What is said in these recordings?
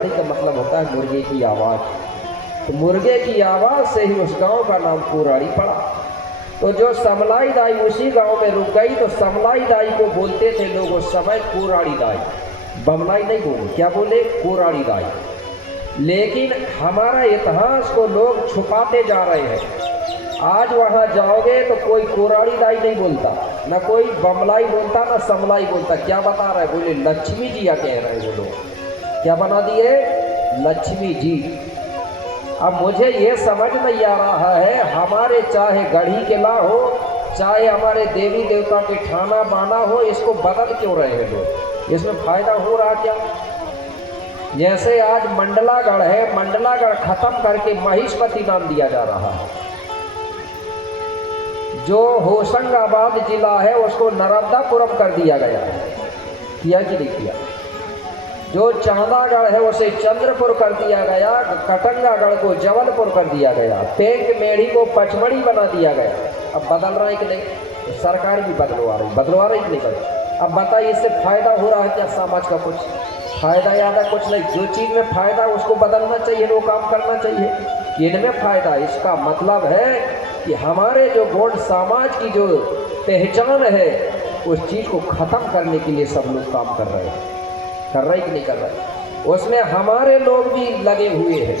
का मतलब होता है मुर्गे की आवाज़। तो मुर्गे की आवाज़ से ही उस गांव का नाम कुराड़ी पड़ा। तो जो समलाई दाई उसी गांव में रुक गई तो समलाई दाई को बोलते थे लोग उस समय कुराड़ी दाई, बमलाई नहीं बोले, क्या बोले, कुराड़ी दाई। लेकिन हमारा इतिहास को लोग छुपाते जा रहे हैं। आज वहाँ जाओगे तो कोई कुराड़ी दाई नहीं बोलता, ना कोई बमलाई बोलता, ना समलाई बोलता। क्या बता रहे, बोले लक्ष्मी जी या कह रहे वो लोग, क्या बना दिए, लक्ष्मी जी। अब मुझे ये समझ नहीं आ रहा है, हमारे चाहे गढ़ी किला हो, चाहे हमारे देवी देवता के ठाना बाना हो, इसको बदल क्यों रहे हैं लोग? इसमें फायदा हो रहा क्या? जैसे आज मंडलागढ़ है, मंडलागढ़ खत्म करके महेशपति नाम दिया जा रहा है। जो होशंगाबाद जिला है उसको नर्मदापुरम कर दिया गया है, किया कि नहीं किया? जो चांदागढ़ है उसे चंद्रपुर कर दिया गया, कटंगागढ़ को जबलपुर कर दिया गया, पेंक मेढ़ी को पचमढ़ी बना दिया गया। अब बदल रहा है कि नहीं? तो सरकार भी बदलवा रही कि नहीं बदल? अब बताइए इससे फायदा हो रहा है क्या समाज का? कुछ फायदा यादा कुछ नहीं। जो चीज़ में फायदा उसको बदलना चाहिए, वो काम करना चाहिए। इनमें फायदा, इसका मतलब है कि हमारे जो गोंड समाज की जो पहचान है उस चीज़ को ख़त्म करने के लिए सब लोग काम कर रहे हैं। कर रहे कि नहीं कर रहे? उसमें हमारे लोग भी लगे हुए हैं,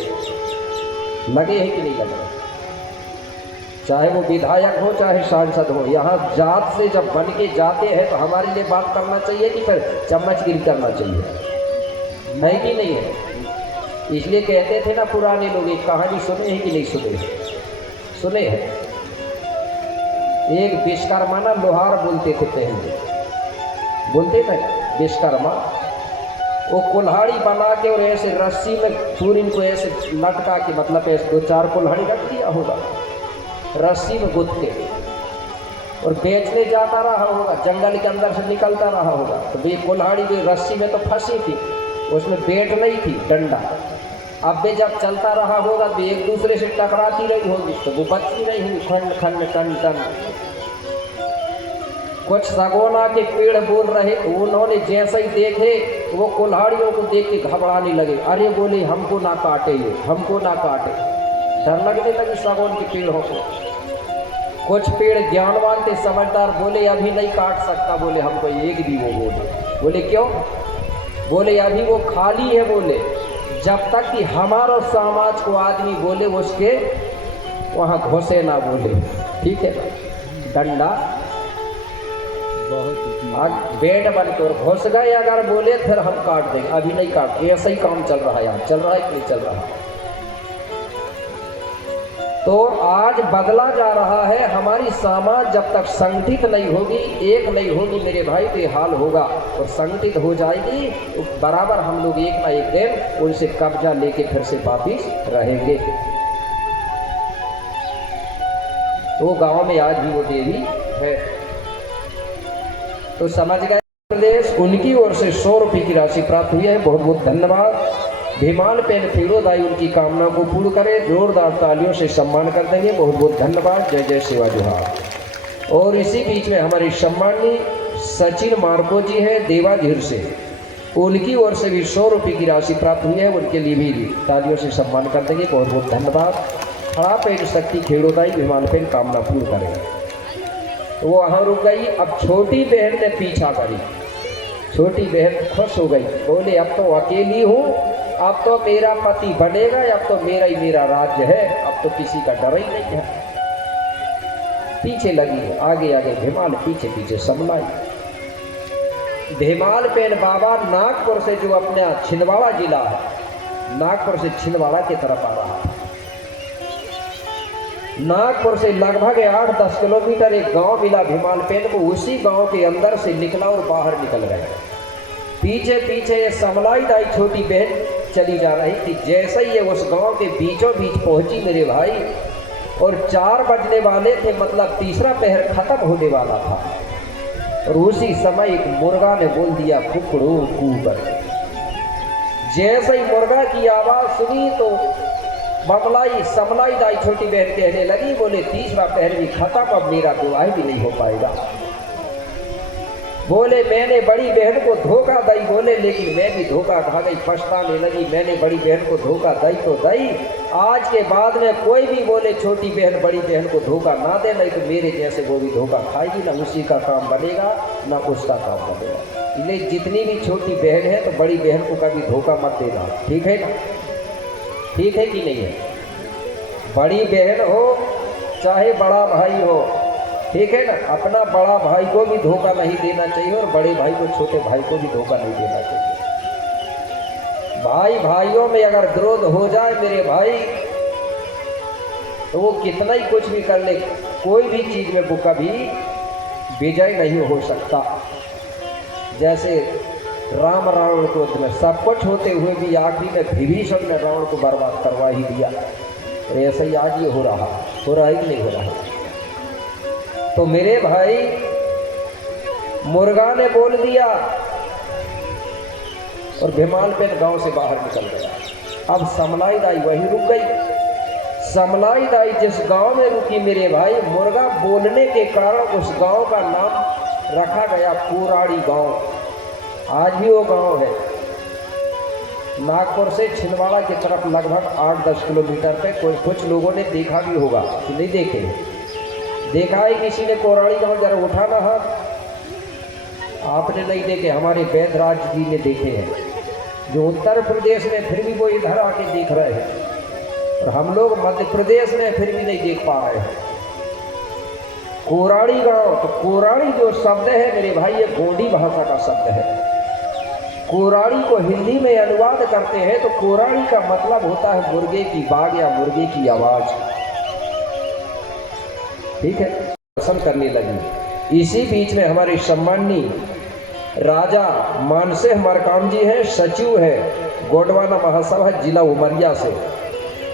लगे हैं कि नहीं लगे? चाहे वो विधायक हो चाहे सांसद हो, यहाँ जात से जब बन के जाते हैं तो हमारे लिए बात करना चाहिए कि फिर चम्मचगिरी करना चाहिए, है कि नहीं है? इसलिए कहते थे ना पुराने लोग, एक कहानी सुने हैं कि नहीं सुने? सुने हैं। एक विश्वकर्मा ना लोहार बोलते थे पहले, बोलते थे विश्वकर्मा, वो कुल्हाड़ी बना के और ऐसे रस्सी में पूरी इनको ऐसे लटका के, मतलब ऐसे 2-4 कुल्हाड़ी रख दिया होगा रस्सी में गुथ के, और बेचने जाता रहा होगा, जंगल के अंदर से निकलता रहा होगा। तो ये कुल्हाड़ी भी रस्सी में तो फंसी थी, उसमें बेट नहीं थी, डंडा। अब भी जब चलता रहा होगा तो एक दूसरे से टकराती रही होगी, तो वो बचती नहीं हुई, खंड खंड टन टन। कुछ सगोना के पेड़ बोल रहे, उन्होंने जैसे ही देखे वो कुल्हाड़ियों को देख के घबराने लगे। अरे बोले हमको ना काटे, ये हमको ना काटे, डर लगने लगी सगोन के पेड़ों को। कुछ पेड़ ज्ञानवान थे, समझदार, बोले अभी नहीं काट सकता, बोले हमको एक भी। वो बोले क्यों? बोले अभी वो खाली है, बोले जब तक कि हमारा समाज को आदमी बोले उसके वहाँ घुसे ना, बोले ठीक है ना, डंडा बेड बन के और घुस गए अगर बोले फिर हम काट देंगे, अभी नहीं काट। ऐसा ही काम चल रहा है, यहाँ चल रहा है कि नहीं चल रहा है? तो आज बदला जा रहा है। हमारी समाज जब तक संगठित नहीं होगी, एक नहीं होगी मेरे भाई, तो ये हाल होगा। और संगठित हो जाएगी तो बराबर हम लोग एक ना एक दिन उनसे कब्जा लेके फिर से वापिस रहेंगे। तो गांव में आज भी वो देवी है। तो समझ गए प्रदेश, उनकी ओर से 100 रुपये की राशि प्राप्त हुई है। बहुत बहुत धन्यवाद। भीमाल पेन फीरोदाई उनकी कामना को पूर्ण करे, जोरदार तालियों से सम्मान कर देंगे। बहुत बहुत धन्यवाद। जय जय शिवा जोहार। और इसी बीच में हमारी सम्माननीय सचिन मार्को जी हैं देवाझीर से, उनकी ओर से भी 100 रुपये की राशि प्राप्त हुई है। उनके लिए भी तालियों से सम्मान कर देंगे। बहुत बहुत धन्यवाद। खड़ा पेन शक्ति खेड़ोदाई भीमाल पेन कामना पूर्ण करेंगे। तो वो वहाँ रुक गई। अब छोटी बहन ने पीछा करी। छोटी बहन खुश हो गई, बोले अब तो अकेली हूँ, अब तो मेरा पति बनेगा, अब तो मेरा ही मेरा राज्य है, अब तो किसी का डर ही नहीं है। पीछे लगी, आगे आगे भीमाल, पीछे पीछे समलाई। भीमाल पेन बाबा नागपुर से, जो अपना छिंदवाड़ा जिला है, नागपुर से छिंदवाड़ा की तरफ आ रहा है। नागपुर से लगभग 8-10 किलोमीटर एक गांव मिला भीमाल पेन को। उसी गांव के अंदर से निकला और बाहर निकल गया। पीछे पीछे ये समलाई दाई छोटी बहन चली जा रही थी। जैसे ही ये उस गांव के बीचों बीच पहुंची मेरे भाई, और 4 बजने वाले थे, मतलब तीसरा पहर खत्म होने वाला था, और उसी समय एक मुर्गा ने बोल दिया कुकड़ू कू कर। जैसे ही मुर्गा की आवाज़ सुनी तो बमलाई समलाई दाई छोटी बहन कहने लगी, बोले तीसरा पहर भी खत्म, अब मेरा विवाह भी नहीं हो पाएगा। बोले मैंने बड़ी बहन को धोखा दई, बोले लेकिन मैं भी धोखा खा गई, पछताने लगी। मैंने बड़ी बहन को धोखा दई तो दई, आज के बाद में कोई भी बोले छोटी बहन बड़ी बहन को धोखा ना दे, नहीं तो मेरे जैसे वो भी धोखा खाएगी, ना उसी का काम बनेगा ना उसका काम बनेगा। इसलिए जितनी भी छोटी बहन है तो बड़ी बहन को कभी धोखा मत देना, ठीक है ना? ठीक है कि नहीं है? बड़ी बहन हो चाहे बड़ा भाई हो, ठीक है ना, अपना बड़ा भाई को भी धोखा नहीं देना चाहिए और बड़े भाई को छोटे भाई को भी धोखा नहीं देना चाहिए। भाई भाइयों में अगर विरोध हो जाए मेरे भाई, तो वो कितना ही कुछ भी कर ले, कोई भी चीज में वो कभी विजय नहीं हो सकता। जैसे राम रावण क्रोध में सब कुछ होते हुए भी आखिरी में विभीषण ने रावण को बर्बाद करवा ही दिया। ऐसा ही आज ये हो रहा है कि नहीं हो रहा? तो मेरे भाई मुर्गा ने बोल दिया और भीमालपेन गांव से बाहर निकल गया। अब समलाई दाई वहीं रुक गई। समलाई दाई जिस गांव में रुकी मेरे भाई, मुर्गा बोलने के कारण उस गांव का नाम रखा गया कोराड़ी गांव। आज भी वो गांव है, नागपुर से छिंदवाड़ा की तरफ लगभग 8-10 किलोमीटर पे। कुछ लोगों ने देखा भी होगा कि नहीं देखे? देखा है किसी ने कोराड़ी गांव? जरा उठाना हाथ। आपने नहीं देखे, हमारे वैदराज जी ने देखे हैं, जो उत्तर प्रदेश में, फिर भी वो इधर आके देख रहे हैं, और हम लोग मध्य प्रदेश में फिर भी नहीं देख पा रहे हैं कोराड़ी गांव। तो कोराड़ी जो शब्द है मेरे भाई, ये गोंडी भाषा का शब्द है। कोराड़ी को हिंदी में अनुवाद करते हैं तो कोराड़ी का मतलब होता है मुर्गे की बाग या मुर्गे की आवाज, ठीक है? दर्शन करने लगी। इसी बीच में हमारे सम्माननीय राजा मानसिंह मरकाम जी हैं, सचिव है गोंडवाना महासभा जिला उमरिया से,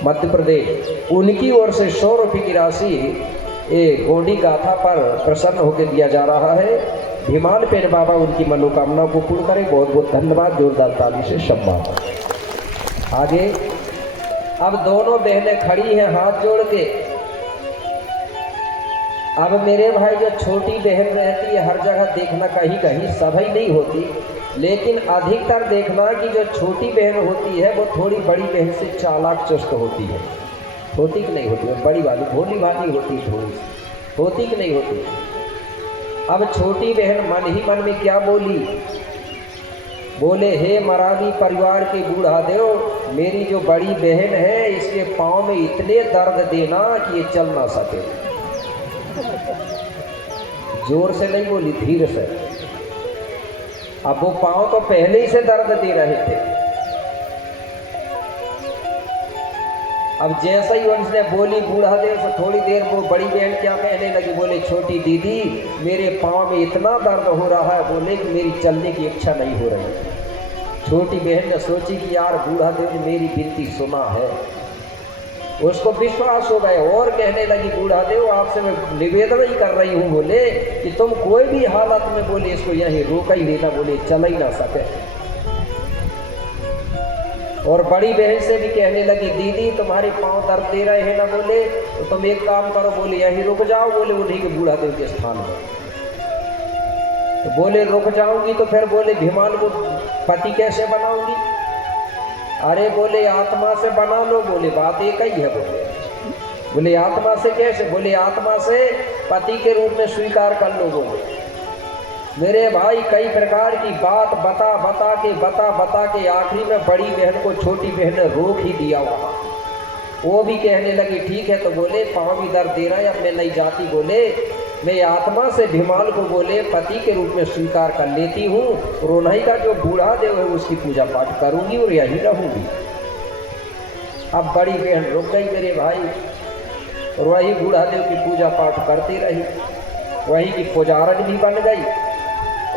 मध्य प्रदेश। उनकी ओर से 100 रुपये की राशि ये गोंडी गाथा पर प्रसन्न होकर दिया जा रहा है। भीमालपेन बाबा उनकी मनोकामना को पूर्ण करें। बहुत बहुत धन्यवाद। जोरदार ताली से सम्मान। आगे अब दोनों बहनें खड़ी हैं हाथ जोड़ के। अब मेरे भाई जो छोटी बहन रहती है, हर जगह देखना, कहीं कहीं सभी नहीं होती, लेकिन अधिकतर देखना कि जो छोटी बहन होती है वो थोड़ी बड़ी बहन से चालाक चुस्त होती है। होती कि नहीं होती? बड़ी वाली भोली भाली होती है, थोड़ी सी होती कि नहीं होती? अब छोटी बहन मन ही मन में क्या बोली? बोले हे मरावी परिवार के बूढ़ा देव, मेरी जो बड़ी बहन है इसके पाँव में इतने दर्द देना कि ये चल ना सके। जोर से नहीं बोली, धीरे से। अब वो पाँव तो पहले ही से दर्द दे रहे थे। अब जैसा ही उनसे बोली बूढ़ा देव से थोड़ी देर वो बड़ी बहन क्या कहने लगी? बोले छोटी दीदी, मेरे पाँव में इतना दर्द हो रहा है, बोले कि मेरी चलने की इच्छा नहीं हो रही। छोटी बहन ने सोची कि यार बूढ़ा देव ने मेरी विनती सुना है, उसको विश्वास हो गया और कहने लगी बूढ़ा देव आपसे मैं निवेदन ही कर रही हूँ, बोले कि तुम कोई भी हालत में बोले इसको यहीं रोका ही लेना, बोले चल ही ना सके। और बड़ी बहन से भी कहने लगी दीदी तुम्हारे पाँव दर्द दे रहे हैं ना, बोले तो तुम एक काम करो, बोले यहीं रुक जाओ, बोले उन्हीं के बूढ़ा देव के स्थान में। तो बोले रुक जाऊंगी तो फिर बोले भीमाल को पति कैसे बनाऊंगी? अरे बोले आत्मा से बना लो, बोले बात एक ही है। बोले आत्मा से कैसे? बोले आत्मा से पति के रूप में स्वीकार कर लो। बोले मेरे भाई कई प्रकार की बात बता के आखिरी में बड़ी बहन को छोटी बहन ने रोक ही दिया वहाँ। वो भी कहने लगी ठीक है। तो बोले पाँव भी दर्द दे रहा है, अब मैं नहीं जाती, बोले मैं आत्मा से भीमाल को बोले पति के रूप में स्वीकार कर लेती हूँ और उन्हीं का जो बूढ़ा देव है उसकी पूजा पाठ करूँगी और यही रहूँगी। अब बड़ी बहन रुक गई मेरे भाई, और वही बूढ़ा देव की पूजा पाठ करती रही, वही की पुजारन भी बन गई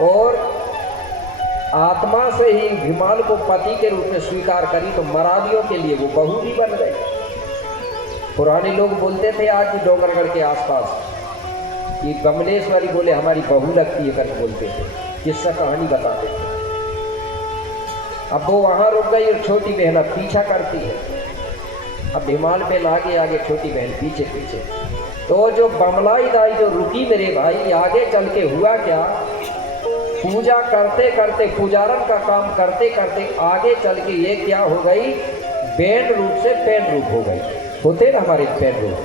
और आत्मा से ही भीमाल को पति के रूप में स्वीकार करी तो मरावियों के लिए वो बहू भी बन गई। पुराने लोग बोलते थे आज भी डोंगरगढ़ के आसपास कि कमलेश्वरी बोले हमारी बहू लगती है करके बोलते थे, किस्सा कहानी बताते थे। अब वो वहाँ रुक गई और छोटी बहन अब पीछा करती है। अब भीमाल पे आगे आगे, छोटी बहन पीछे पीछे। तो जो बमलाई दाई जो रुकी मेरे भाई, आगे चल के हुआ क्या पूजा करते करते, पुजारन का काम करते करते आगे चल के ये क्या हो गई, बैन रूप से पैन रूप हो गई। होते ना हमारे पैन रूप।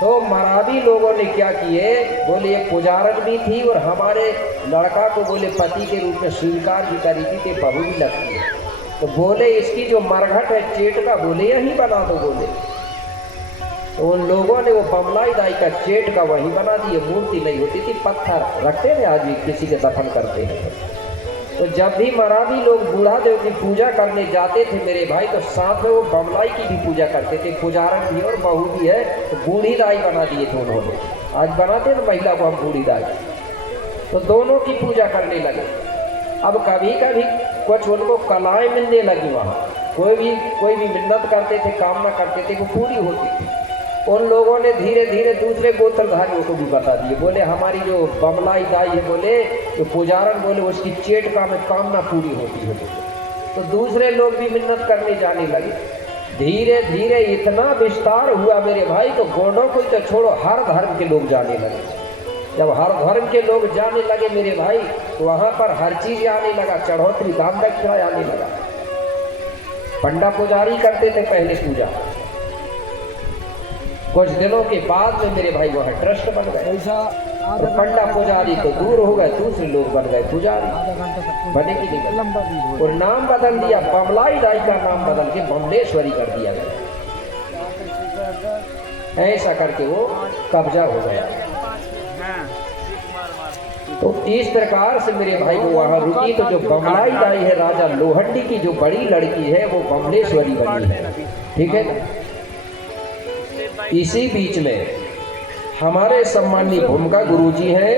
तो मराठी लोगों ने क्या किए, बोले ये पुजारन भी थी और हमारे लड़का को बोले पति के रूप में स्वीकार भी करी थी, ते बहू भी लगती है। तो बोले इसकी जो मरघट है चेट का, बोले यही बना दो बोले। तो उन लोगों ने वो बमलाई दाई का चेट का वही बना दिए। मूर्ति नहीं होती थी, पत्थर रखते थे, आज भी किसी के दफन करते हैं। तो जब भी मराठी लोग बूढ़ा देव की पूजा करने जाते थे मेरे भाई, तो साथ में वो बमलाई की भी पूजा करते थे। पुजारन भी और बहू भी है, तो बूढ़ी दाई बना दिए थे उन्होंने। आज बनाते ना महिला को हम बूढ़ी दाई, तो दोनों की पूजा करने लगे। अब कभी कभी कुछ उनको कलाएं मिलने लगी वहाँ। कोई भी मिन्नत करते थे, कामना करते थे, वो पूरी होती थी। उन लोगों ने धीरे धीरे दूसरे गोत्रधारियों को भी बता दिए, बोले हमारी जो बमलाई दाई है बोले, जो पुजारन बोले उसकी चेट का में कामना पूरी होती है। तो दूसरे लोग भी मिन्नत करने जाने लगे। धीरे धीरे इतना विस्तार हुआ मेरे भाई, तो गोंडों को तो छोड़ो, हर धर्म के लोग जाने लगे। जब हर धर्म के लोग जाने लगे मेरे भाई, तो वहाँ पर हर चीज आने लगा, चढ़ोतरी दाम दक्षिणा आने लगा। पंडा पुजारी करते थे पहले पूजा, कुछ दिनों के बाद में मेरे भाई वह ट्रस्ट बन गए। तो पंडा पुजारी तो दूर हो गए, दूसरे लोग बन गए पुजारी, बने की नहीं। और नाम बदल दिया, बमलाई दाई का नाम बदल के बमलेश्वरी कर दिया गया। ऐसा करके वो कब्जा हो गया। तो इस प्रकार से मेरे भाई वो वहाँ रुकी। तो जो बमलाई दाई है राजा लोहंडी की जो बड़ी लड़की है, वो बमलेश्वरी बनी है, ठीक है। इसी बीच में हमारे सम्मानीय भूमिका गुरुजी हैं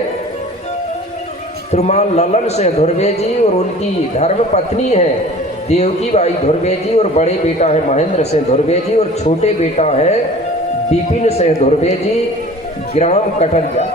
त्रिमाल ललन सिंह धुर्वे जी, और उनकी धर्म पत्नी है देवकी बाई धुर्वे जी, और बड़े बेटा है महेंद्र सिंह धुर्वे जी, और छोटे बेटा है विपिन सिंह धुर्वे जी, ग्राम कटरिया।